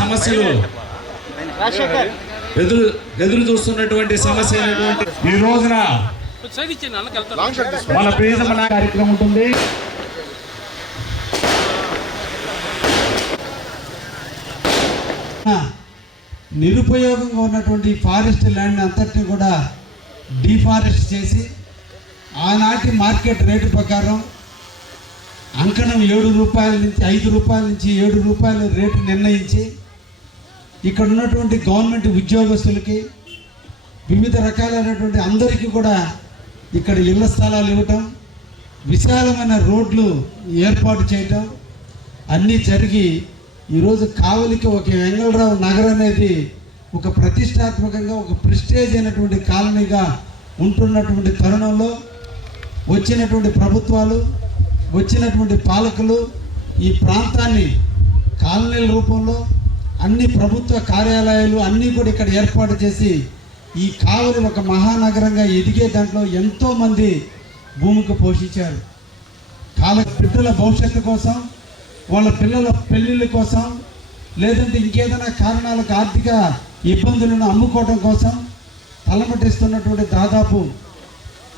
సమస్యలు ఎదురు చూస్తున్నటువంటి సమస్య అయినటువంటి ఈ రోజున మన ప్రియతమ కార్యక్రమం ఉంటుంది. నిరుపయోగంగా ఉన్నటువంటి ఫారెస్ట్ ల్యాండ్ అంతటిని కూడా డిఫారెస్ట్ చేసి ఆనాటి మార్కెట్ రేటు ప్రకారం అంకణం 7 రూపాయల నుంచి 5 రూపాయల నుంచి 7 రూపాయల రేటు నిర్ణయించి ఇక్కడ ఉన్నటువంటి గవర్నమెంట్ ఉద్యోగస్తులకి వివిధ రకాలైనటువంటి అందరికీ కూడా ఇక్కడ ఇళ్ల స్థలాలు ఇవ్వటం, విశాలమైన రోడ్లు ఏర్పాటు చేయటం అన్నీ జరిగి ఈరోజు కావలికి ఒక వెంగళరావు నగర్ అనేది ఒక ప్రతిష్టాత్మకంగా ఒక ప్రెస్టేజ్ అయినటువంటి కాలనీగా ఉంటున్నటువంటి తరుణంలో వచ్చినటువంటి ప్రభుత్వాలు, వచ్చినటువంటి పాలకులు ఈ ప్రాంతాన్ని కాలనీల రూపంలో అన్ని ప్రభుత్వ కార్యాలయాలు అన్నీ కూడా ఇక్కడ ఏర్పాటు చేసి ఈ కావలి ఒక మహానగరంగా ఎదిగే దాంట్లో ఎంతోమంది భూమికి పోషించారు. బిడ్డల భవిష్యత్తు కోసం, వాళ్ళ పిల్లల పెళ్ళిళ్ళ కోసం, లేదంటే ఇంకేదైనా కారణాలకు ఆర్థిక ఇబ్బందులను అమ్ముకోవడం కోసం తలమటిస్తున్నటువంటి దాదాపు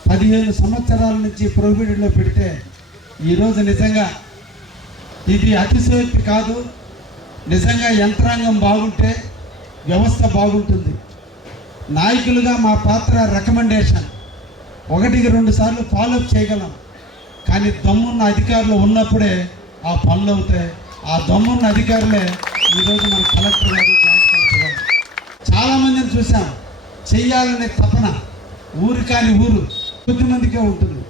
15 సంవత్సరాల నుంచి ప్రొహిబిటెడ్లో పెడితే ఈరోజు నిజంగా ఇది అతిశయోక్తి కాదు. నిజంగా యంత్రాంగం బాగుంటే వ్యవస్థ బాగుంటుంది. నాయకులుగా మా పాత్ర రికమెండేషన్ 1-2 సార్లు ఫాలోఅప్ చేయగలం. కానీ దమ్మున్న అధికారులు ఉన్నప్పుడే ఆ పనులు అవుతాయి. ఆ దమ్మున్న అధికారులే ఈరోజు మన కలెక్టర్ గారు, జాయింట్ కలెక్టర్ గారు చాలామందిని చూసాం. చెయ్యాలనే తపన ఊరు కాని ఊరు కొద్దిమందికే ఉంటుంది.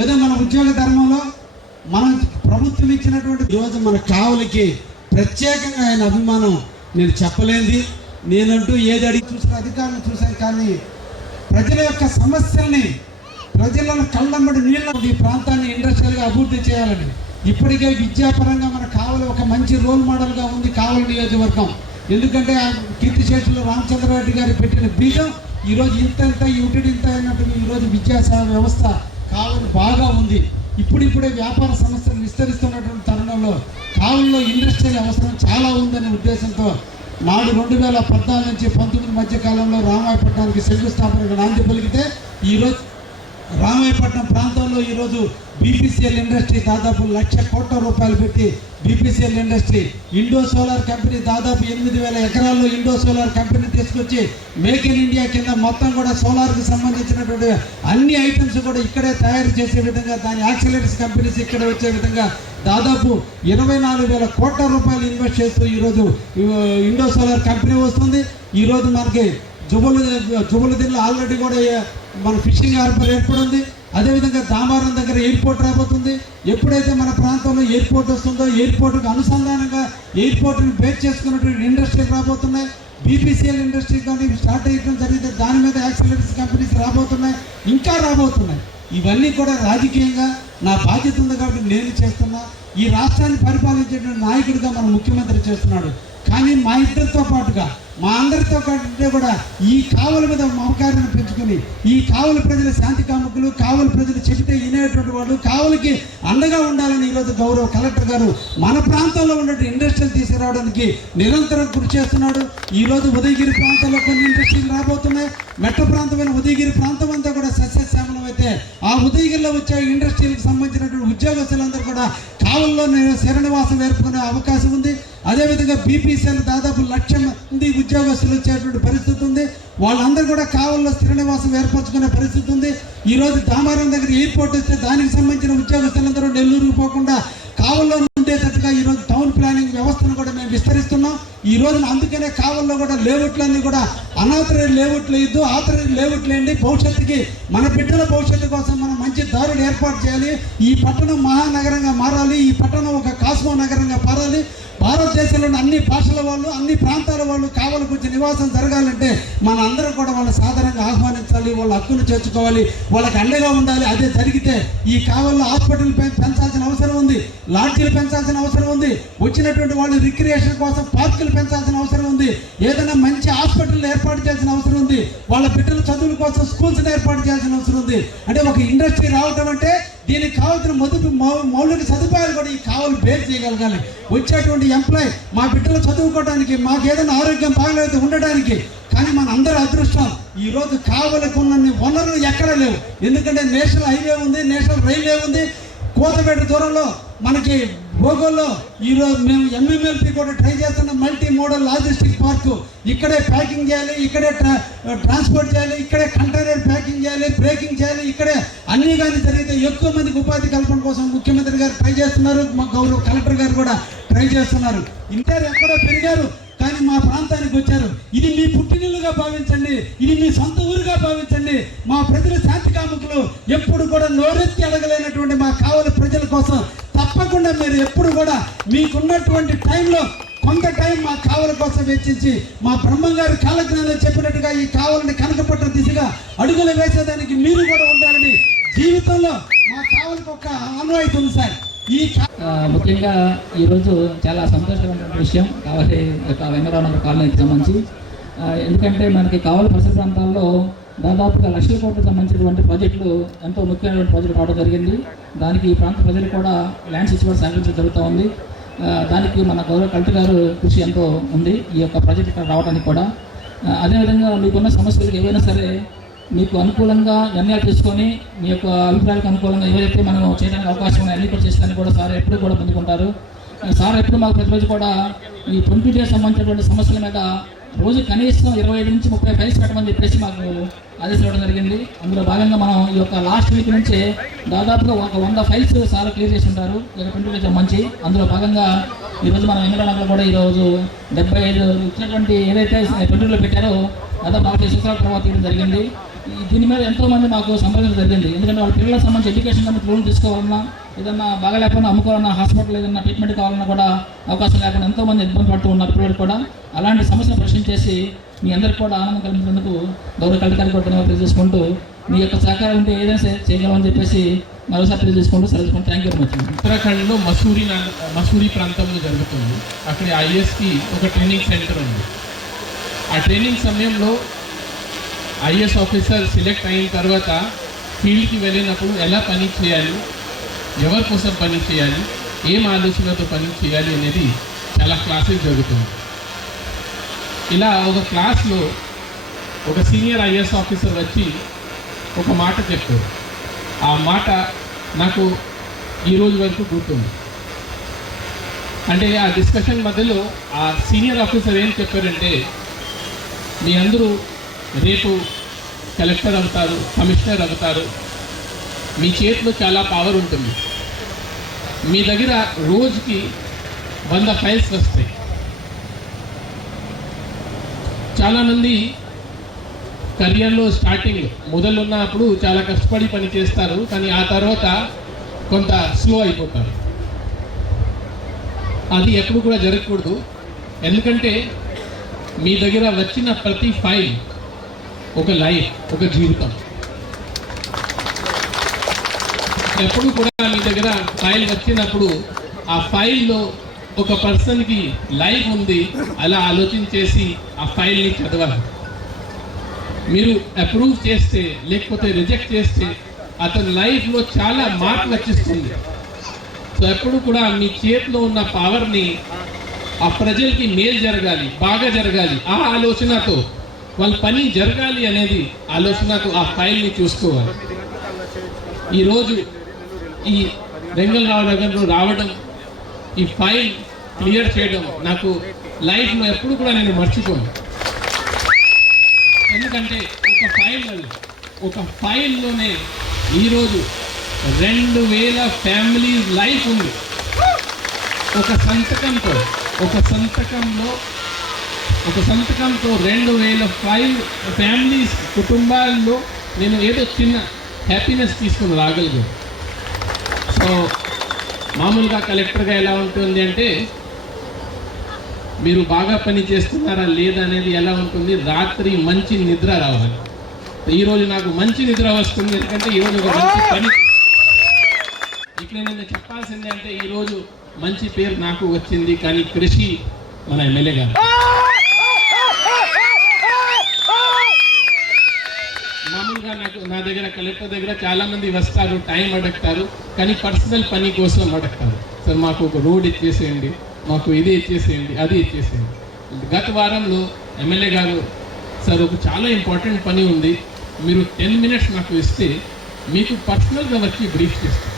ఏదో మన ఉద్యోగ ధర్మంలో మనం ప్రభుత్వం ఇచ్చినటువంటి ఈరోజు మన కావలికి ప్రత్యేకంగా ఆయన అభిమానం నేను చెప్పలేంది. నేనంటూ ఏది అడిగి చూసిన అధికారులను చూశాను, కానీ ప్రజల యొక్క సమస్యల్ని, ప్రజలను కళ్ళమ్మడి నీళ్ళ ఈ ప్రాంతాన్ని ఇండస్ట్రియల్గా అభివృద్ధి చేయాలని ఇప్పటికే విద్యాపరంగా మన కావలి ఒక మంచి రోల్ మోడల్గా ఉంది కావలి నియోజకవర్గం. ఎందుకంటే కీర్తిశేషులు రామచంద్రారెడ్డి గారు పెట్టిన బీజం ఈరోజు ఇంత ఇంత అయినట్టు ఈరోజు విద్యా వ్యవస్థ కావలి బాగా ఉంది. ఇప్పుడిప్పుడే వ్యాపార సంస్థలు విస్తరిస్తున్నటువంటి తరుణంలో కావలిలో ఇండస్ట్రియల్ అవసరం చాలా ఉందనే ఉద్దేశంతో నాడు 2014 నుంచి 19 మధ్య కాలంలో రామాయపట్నానికి శంకుస్థాపనకు నాంది పలికితే ఈరోజు రామాయపట్నం ప్రాంతంలో ఈరోజు బీపీసీఎల్ ఇండస్ట్రీ దాదాపు 1,00,000 కోట్ల రూపాయలు పెట్టి BPCL industry, Indo solar company దాదాపు 8,000 ఎకరాల్లో ఇండో సోలార్ కంపెనీ తీసుకొచ్చి మేక్ ఇన్ ఇండియా కింద మొత్తం కూడా సోలార్కి సంబంధించినటువంటి అన్ని ఐటమ్స్ కూడా ఇక్కడే తయారు చేసే విధంగా, దాని యాక్సిలరీస్ కంపెనీస్ ఇక్కడే వచ్చే విధంగా దాదాపు 24,000 కోట్ల రూపాయలు ఇన్వెస్ట్ చేస్తూ ఈరోజు ఇండో సోలార్ కంపెనీ వస్తుంది. ఈరోజు మనకి జుబులుదిన్లో ఆల్రెడీ కూడా మన ఫిషింగ్ హార్బర్ ఏర్పడింది. అదేవిధంగా దామారం దగ్గర ఎయిర్పోర్ట్ రాబోతుంది. ఎప్పుడైతే మన ప్రాంతంలో ఎయిర్పోర్ట్ వస్తుందో ఎయిర్పోర్ట్కి అనుసంధానంగా ఎయిర్పోర్ట్ని బేస్ చేసుకున్నటువంటి ఇండస్ట్రీలు రాబోతున్నాయి. బీపీసీఎల్ ఇండస్ట్రీ కానీ స్టార్ట్ అయ్యడం జరిగితే దాని మీద యాక్సిలరీస్ కంపెనీస్ రాబోతున్నాయి, ఇంకా రాబోతున్నాయి. ఇవన్నీ కూడా రాజకీయంగా నా బాధ్యత ఉంది కాబట్టి నేను చేస్తున్నా. ఈ రాష్ట్రాన్ని పరిపాలించేటువంటి నాయకుడిగా మన ముఖ్యమంత్రి చేస్తున్నాడు. కానీ మా ఇద్దరితో పాటుగా మా అందరితో కంటే కూడా ఈ కావలి మీద మమకారాన్ని పెంచుకొని ఈ కావలి ప్రజల శాంతి కాముకులు, కావలి ప్రజలు చెబితే వినేటువంటి వాళ్ళు, కావలికి అండగా ఉండాలని ఈరోజు గౌరవ కలెక్టర్ గారు మన ప్రాంతంలో ఉన్న ఇండస్ట్రీలు తీసుకురావడానికి నిరంతరం కృషి చేస్తున్నాడు. ఈరోజు ఉదయగిరి ప్రాంతంలో కొన్ని ఇండస్ట్రీలు రాబోతున్నాయి. మెట్ట ప్రాంతమైన ఉదయగిరి ప్రాంతం అంతా కూడా సస్యశ్యామలం అయితే ఆ ఉదయగిరిలో వచ్చే ఇండస్ట్రీలకు సంబంధించినటువంటి ఉద్యోగస్తులందరూ కూడా కావలిలో స్థిరనివాసం ఏర్పడే అవకాశం ఉంది. అదేవిధంగా బీపీసీఎల్ దాదాపు 1,00,000 మంది ఉద్యోగస్తులు వచ్చేటువంటి పరిస్థితి ఉంది. వాళ్ళందరూ కూడా కావలిలో స్థిర నివాసం ఏర్పరచుకునే పరిస్థితి ఉంది. ఈరోజు దామారం దగ్గర ఎయిర్పోర్ట్ వస్తే దానికి సంబంధించిన ఉద్యోగస్తులందరూ నెల్లూరుకు పోకుండా కావలిలో ఉండేటట్టుగా ఈరోజు టౌన్ ప్లానింగ్ వ్యవస్థను కూడా మేము విస్తరిస్తున్నాం. ఈ రోజున అందుకనే కావలిలో కూడా లేఅవుట్లన్నీ కూడా అనాథరైజ్ లేఅవుట్లు ఇద్దు, ఆథరైజ్ లేఅవుట్లు వేయండి. భవిష్యత్తుకి మన బిడ్డల భవిష్యత్తు కోసం మనం మంచి దారులు ఏర్పాటు చేయాలి. ఈ పట్టణం మహానగరంగా మారాలి. ఈ పట్టణం ఒక కాస్మో నగరంగా మారాలి. భారతదేశంలోని అన్ని భాషల వాళ్ళు, అన్ని ప్రాంతాల వాళ్ళు కావలికి వచ్చి నివాసం జరగాలంటే మన అందరం కూడా వాళ్ళ సాధారణంగా ఆహ్వానించాలి, వాళ్ళ హక్కును చేర్చుకోవాలి, వాళ్ళకి అండగా ఉండాలి. అదే జరిగితే ఈ కావలిలో హాస్పిటల్ పెంచాల్సిన అవసరం ఉంది, లాడ్జీలు పెంచాల్సిన అవసరం ఉంది, వచ్చినటువంటి వాళ్ళు రిక్రియేషన్ కోసం పార్కులు పెంచాల్సిన అవసరం ఉంది, ఏదైనా మంచి హాస్పిటల్ ఏర్పాటు చేయాల్సిన అవసరం ఉంది, వాళ్ళ బిడ్డల చదువుల కోసం స్కూల్స్ ఏర్పాటు చేయాల్సిన అవసరం ఉంది. అంటే ఒక ఇండస్ట్రీ రావటం అంటే దీనికి కావాల్సిన మౌలిక సదుపాయాలు కూడా ఈ కావాలి బేర్ చేయగలగాలి. వచ్చేటువంటి ఎంప్లాయ్ మా బిడ్డలు చదువుకోవడానికి, మాకు ఏదైనా ఆరోగ్యం బాగలేదు ఉండడానికి. కానీ మన అందరి అదృష్టం ఈరోజు కావలికి ఉన్న వనరులు ఎక్కడ లేవు. ఎందుకంటే నేషనల్ హైవే ఉంది, నేషనల్ రైల్వే ఉంది. కోతపేట దూరంలో మనకి భోగోల్లో ఈరోజు మేము ఎంఎంఎల్పి కూడా ట్రై చేస్తున్న మల్టీ మోడల్ లాజిస్టిక్ పార్కు. ఇక్కడే ప్యాకింగ్ చేయాలి, ఇక్కడే ట్రాన్స్పోర్ట్ చేయాలి, ఇక్కడే కంటైనర్ ప్యాకింగ్ చేయాలి, బ్రేకింగ్ చేయాలి. ఇక్కడే అన్నీ కానీ జరిగితే ఎక్కువ మందికి ఉపాధి కల్పన కోసం ముఖ్యమంత్రి గారు ట్రై చేస్తున్నారు, మా గౌరవ కలెక్టర్ గారు కూడా ట్రై చేస్తున్నారు. ఇంటర్ ఎక్కడో పెరిగారు కానీ మా ప్రాంతానికి వచ్చారు. ఇది మీ పుట్టినిల్లుగా భావించండి, ఇది మీ సొంత ఊరుగా భావించండి. మా ప్రజలు శాంతి కాముకులు, ఎప్పుడు కూడా నోరెత్తి అడగలేనటువంటి మా కావలి ప్రజల కోసం తప్పకుండా మీరు ఎప్పుడు కూడా మీకున్నటువంటి టైంలో కొంత టైం మా కావలి కోసం వెచ్చించి మా బ్రహ్మం గారి కాలజ్ఞానం చెప్పినట్టుగా ఈ కావలిని కనకపట్టిన దిశగా అడుగులు వేసేదానికి మీరు కూడా ఉండాలని జీవితంలో మా కావలికి ఒక ఆన్వాయితీ ఉంది సార్. ముఖ్యంగా ఈరోజు చాలా సంతోషకరమైన విషయం కావలి యొక్క వెంకటరామనగర్ కాలనీకి సంబంధించి. ఎందుకంటే మనకి కావలి పరిసర ప్రాంతాల్లో దాదాపుగా లక్షల కోట్లకు సంబంధించినటువంటి ప్రాజెక్టులు, ఎంతో ముఖ్యమైనటువంటి ప్రాజెక్టులు రావడం జరిగింది. దానికి ఈ ప్రాంత ప్రజలు కూడా ల్యాండ్స్ ఇచ్చి కూడా సేకరించడం జరుగుతూ ఉంది. దానికి మన గౌరవ కలెక్టర్ గారు కృషి ఎంతో ఉంది ఈ యొక్క ప్రాజెక్ట్ ఇక్కడ రావడానికి కూడా. అదేవిధంగా మీకున్న సమస్యలకు ఏవైనా సరే మీకు అనుకూలంగా నిర్ణయాలు తీసుకొని మీ యొక్క అభిప్రాయాలకు అనుకూలంగా ఏవైతే మనం చేయడానికి అవకాశం ఉన్నాయి అన్ని కూడా చేసేదానికి కూడా సార్ ఎప్పుడు కూడా ముందుకుంటారు. సార్ ఎప్పుడు మాకు ప్రతిరోజు కూడా ఈ 20 days సంబంధించినటువంటి సమస్యల మీద రోజు కనీసం 25 నుంచి 30 ఫైల్స్ పెట్టమని చెప్పేసి మాకు ఆదేశం ఇవ్వడం జరిగింది. అందులో భాగంగా మనం ఈ యొక్క లాస్ట్ వీక్ నుంచే దాదాపుగా ఒక 100 ఫైల్స్ సార్ క్లియర్ చేసి ఉంటారు 20 days మంచి. అందులో భాగంగా ఈరోజు మనం వెంకటరామనగర్లో కూడా ఈరోజు 75 ఇచ్చినటువంటి ఏదైతే 20 పెట్టారో దాదాపు 40 సంవత్సరాల తర్వాత ఇవ్వడం జరిగింది. దీని మీద ఎంతోమంది మాకు సంప్రదించడం జరిగింది. ఎందుకంటే వాళ్ళ పిల్లలకు సంబంధించి ఎడ్యుకేషన్ సంబంధించి లోన్ తీసుకోవాలన్నా, ఏదన్నా బాగాలేకపోయినా అమ్ముకోవాలన్నా, హాస్పిటల్ ఏదన్నా ట్రీట్మెంట్ కావాలన్నా కూడా అవకాశం లేకుండా ఎంతోమంది ఇబ్బంది పడుతూ ఉన్నారు పిల్లలు కూడా. అలాంటి సమస్యను ప్రశ్నించేసి మీ అందరికీ కూడా ఆనందం కలిగినందుకు గౌరవ కలెక్టర్ కూడా ధన్యవాదాలు తెలియజేసుకుంటూ మీ యొక్క సహకారం ఉంటే ఏదైనా చేయగలమని చెప్పేసి మరోసారి తెలియజేసుకుంటూ సరిచుకుంటూ థ్యాంక్ యూ వెరీ మచ్. ఉత్తరాఖండ్లో మసూరి ప్రాంతంలో జరుగుతుంది. అక్కడ ఐఎస్కి ఒక ట్రైనింగ్ సెంటర్ ఉంది. ఆ ట్రైనింగ్ సమయంలో ఐఏఎస్ ఆఫీసర్ సెలెక్ట్ అయిన తర్వాత ఫీల్డ్కి వెళ్ళినప్పుడు ఎలా పని చేయాలి, ఎవరి కోసం పని చేయాలి, ఏం ఆలోచనతో పని చేయాలి అనేది చాలా క్లాసెస్ జరుగుతుంది. ఇలా ఒక క్లాస్లో ఒక సీనియర్ ఐఏఎస్ ఆఫీసర్ వచ్చి ఒక మాట చెప్పారు. ఆ మాట నాకు ఈరోజు వరకు గుర్తుంది. అంటే ఆ డిస్కషన్ మధ్యలో ఆ సీనియర్ ఆఫీసర్ ఏం చెప్పారంటే, మీ అందరూ రేపు కలెక్టర్ అవుతారు, కమిషనర్ అవుతారు, మీ చేతిలో చాలా పవర్ ఉంటుంది. మీ దగ్గర రోజుకి 100 ఫైల్స్ వస్తాయి. చాలామంది కెరియర్లో స్టార్టింగ్ మొదలున్నప్పుడు చాలా కష్టపడి పని చేస్తారు, కానీ ఆ తర్వాత కొంత స్లో అయిపోతారు. అది ఎప్పుడు కూడా జరగకూడదు. ఎందుకంటే మీ దగ్గర వచ్చిన ప్రతి ఫైల్ ఒక లైఫ్, ఒక జీవితం. ఎప్పుడు కూడా మీ దగ్గర ఫైల్ వచ్చినప్పుడు ఆ ఫైల్లో ఒక పర్సన్కి లైఫ్ ఉంది అలా ఆలోచించేసి ఆ ఫైల్ని చదవాలి. మీరు అప్రూవ్ చేస్తే లేకపోతే రిజెక్ట్ చేస్తే అతని లైఫ్లో చాలా మార్పు వచ్చిస్తుంది. సో ఎప్పుడు కూడా మీ చేతిలో ఉన్న పవర్ని ఆ ప్రజలకి మేలు జరగాలి, బాగా జరగాలి, ఆ ఆలోచనతో వాళ్ళ పని జరగాలి అనేది ఆలోచనతో ఆ ఫైల్ని చూసుకోవాలి. ఈరోజు ఈ వెంగళరామనగర్లో రావడం, ఈ ఫైల్ క్లియర్ చేయడం నాకు లైఫ్లో ఎప్పుడు కూడా నేను మర్చిపోను. ఎందుకంటే ఒక ఫైల్లోనే ఈరోజు 2000 ఫ్యామిలీస్ లైఫ్ ఉంది. ఒక సంతకంతో 2000 ఫ్యామిలీస్ కుటుంబాల్లో నేను ఏదో చిన్న హ్యాపీనెస్ తీసుకుని రాగలిగాను. సో మామూలుగా కలెక్టర్గా ఎలా ఉంటుంది అంటే, మీరు బాగా పని చేస్తున్నారా లేదా అనేది ఎలా ఉంటుంది, రాత్రి మంచి నిద్ర రావాలి. ఈరోజు నాకు మంచి నిద్ర వస్తుంది, ఎందుకంటే ఈరోజు ఒక మంచి పని. ఇక్కడ నేను చెప్పాల్సింది అంటే, ఈరోజు మంచి పేరు నాకు వచ్చింది, కానీ కృషి మన ఎమ్మెల్యే గారు. మామూలుగా నా దగ్గర కలెక్టర్ దగ్గర చాలామంది వస్తారు, టైం అడుగుతారు, కానీ పర్సనల్ పని కోసం అడుగుతారు. సార్ మాకు ఒక రోడ్ ఇచ్చేసేయండి, మాకు ఇది ఇచ్చేసేయండి, అది ఇచ్చేసేయండి. గత వారంలో ఎమ్మెల్యే గారు సార్ ఒక చాలా ఇంపార్టెంట్ పని ఉంది, మీరు 10 minutes నాకు ఇస్తే మీకు పర్సనల్గా వచ్చి బ్రీఫ్ చేస్తాను.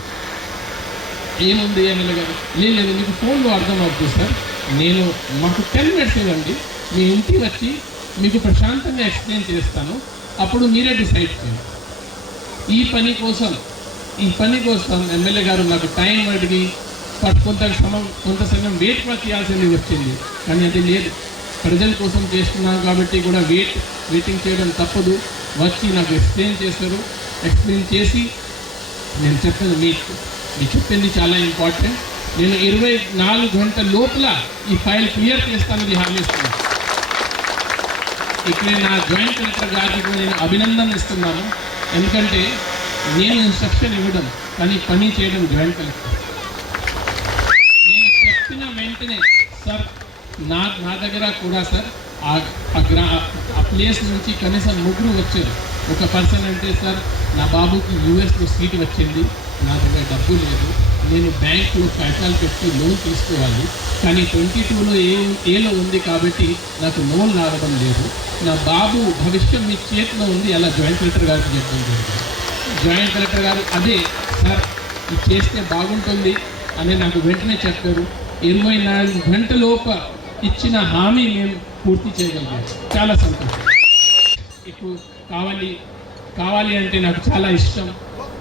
ఏముంది ఎమ్మెల్యే గారు? లేదు మీకు ఫోన్లో అర్థం అవుతుంది సార్, నేను మాకు 10 minutes ఇవ్వండి, మీ ఇంటికి వచ్చి మీకు ప్రశాంతంగా ఎక్స్ప్లెయిన్ చేస్తాను, అప్పుడు మీరే డిసైడ్ చేయండి. ఈ పని కోసం ఎమ్మెల్యే గారు నాకు టైం అడిగి కొంత సమయం వెయిట్ చేయాల్సింది వచ్చింది. కానీ అది లేదు, ప్రజల కోసం చేస్తున్నాను కాబట్టి కూడా వెయిటింగ్ చేయడం తప్పదు. వచ్చి నాకు ఎక్స్ప్లెయిన్ చేస్తారు, ఎక్స్ప్లెయిన్ చేసి నేను చెప్పేది మీకు చెప్పింది చాలా ఇంపార్టెంట్, నేను 24 గంటల లోపల ఈ ఫైల్ క్లియర్ చేస్తానని హామీ ఇస్తున్నాను. ఇక్కడ నా జాయింట్ కలెక్టర్ గారికి కూడా నేను అభినందన ఇస్తున్నాను, ఎందుకంటే నేను ఇన్స్ట్రక్షన్ ఇవ్వడం కానీ పని చేయడం జాయింట్ కలెక్టర్. నేను చెప్పిన వెంటనే సార్ నా దగ్గర కూడా సార్ ఆ ప్లేస్ నుంచి కనీసం 3 వచ్చారు. ఒక పర్సన్ అంటే సార్ నా బాబుకి యూఎస్లో సీట్ వచ్చింది, నా దగ్గర డబ్బు లేదు, నేను బ్యాంకులో కాగితాలు పెట్టి లోన్ తీసుకోవాలి, కానీ 22లో ఏలో ఉంది కాబట్టి నాకు లోన్ రావడం లేదు, నా బాబు భవిష్యం మీ చేతిలో ఉంది, అలా జాయింట్ కలెక్టర్ గారికి చెప్పడం జరిగింది. జాయింట్ కలెక్టర్ గారు అదే సార్ ఇది చేస్తే బాగుంటుంది అని నాకు వెంటనే చెప్పారు. 24 గంటలోప ఇచ్చిన హామీ మేము పూర్తి చేయగలిగాం, చాలా సంతోషం. ఇప్పుడు కావాలి అంటే నాకు చాలా ఇష్టం,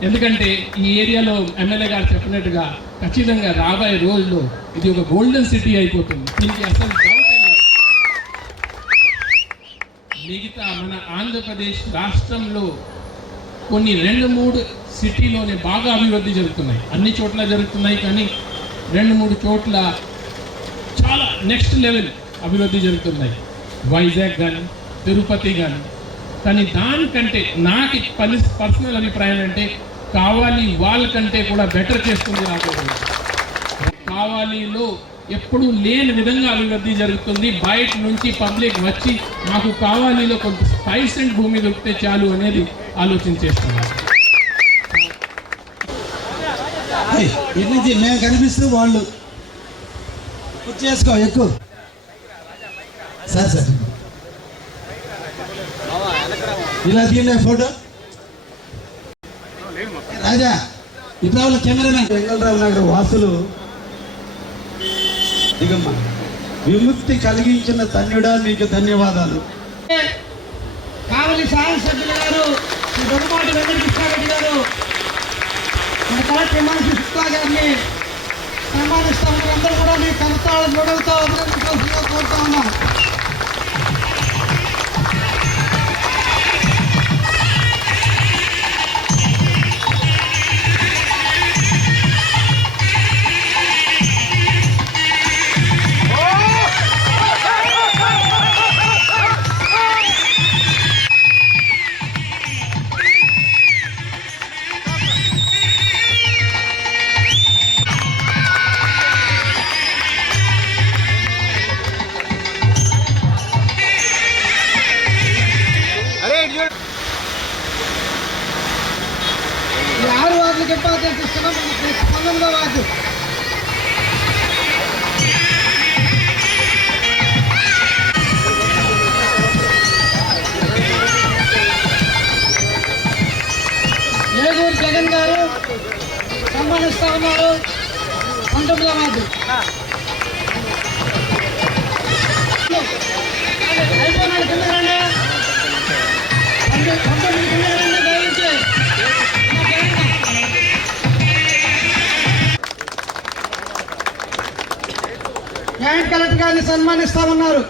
ఎందుకంటే ఈ ఏరియాలో ఎమ్మెల్యే గారు చెప్పినట్టుగా ఖచ్చితంగా రాబోయే రోజుల్లో ఇది ఒక గోల్డెన్ సిటీ అయిపోతుంది, దీనికి అసలు డౌటే లేదు. మిగతా మన ఆంధ్రప్రదేశ్ రాష్ట్రంలో కొన్ని 2-3 సిటీలోనే బాగా అభివృద్ధి జరుగుతున్నాయి, అన్ని చోట్ల జరుగుతున్నాయి, కానీ 2-3 చోట్ల చాలా నెక్స్ట్ లెవెల్ అభివృద్ధి జరుగుతున్నాయి, వైజాగ్ కానీ తిరుపతి కానీ దానికంటే నాకు పర్సనల్ అభిప్రాయం అంటే కావాలి వాళ్ళకంటే కూడా బెటర్ చేస్తుంది రాబోతుంది. కావాలిలో ఎప్పుడూ లేని విధంగా అభివృద్ధి జరుగుతుంది. బయట నుంచి పబ్లిక్ వచ్చి మాకు కావాలిలో కొంత 5 సెంట్ భూమి దొరికితే చాలు అనేది ఆలోచించేస్తున్నాం. ఇటు మేము కనిపిస్తూ వాళ్ళు గుర్తు చేసుకో ఎక్కువ సార్ ఇలా తీయండి ఫోటో. రాజా ఇట్లా వాళ్ళ కెమెరామెన్ వెంగళరావు నగర్ వాసులు దిగమ్మ విముక్తి కలిగించిన ధన్యుడా మీకు ధన్యవాదాలు. కావలి శాసనసభ్యులు గారు శ్రీ దొరమాటి వెంకటకృష్ణారెడ్డి గారు మన కలెక్టర్ మనసు శుక్లా గారిని సన్మానిస్తాము. అందరూ కూడా మీ కనతాళ గొడవలతో అభినందించాల్సిందిగా కోరుతా ఉన్నాం. ఈ 6 వార్డులకు ఇంపార్టెన్స్ ఇస్తున్నాం. మన 19వ వార్డు ఏగూరు జగన్ గారు సన్మానిస్తా ఉన్నారు. 19వ వార్డు అయిపోయినాడు. కింద రండి, 19 కింద రండి దయచేసి. జాయింట్ కలెక్టర్ గారిని సన్మానిస్తా ఉన్నారు.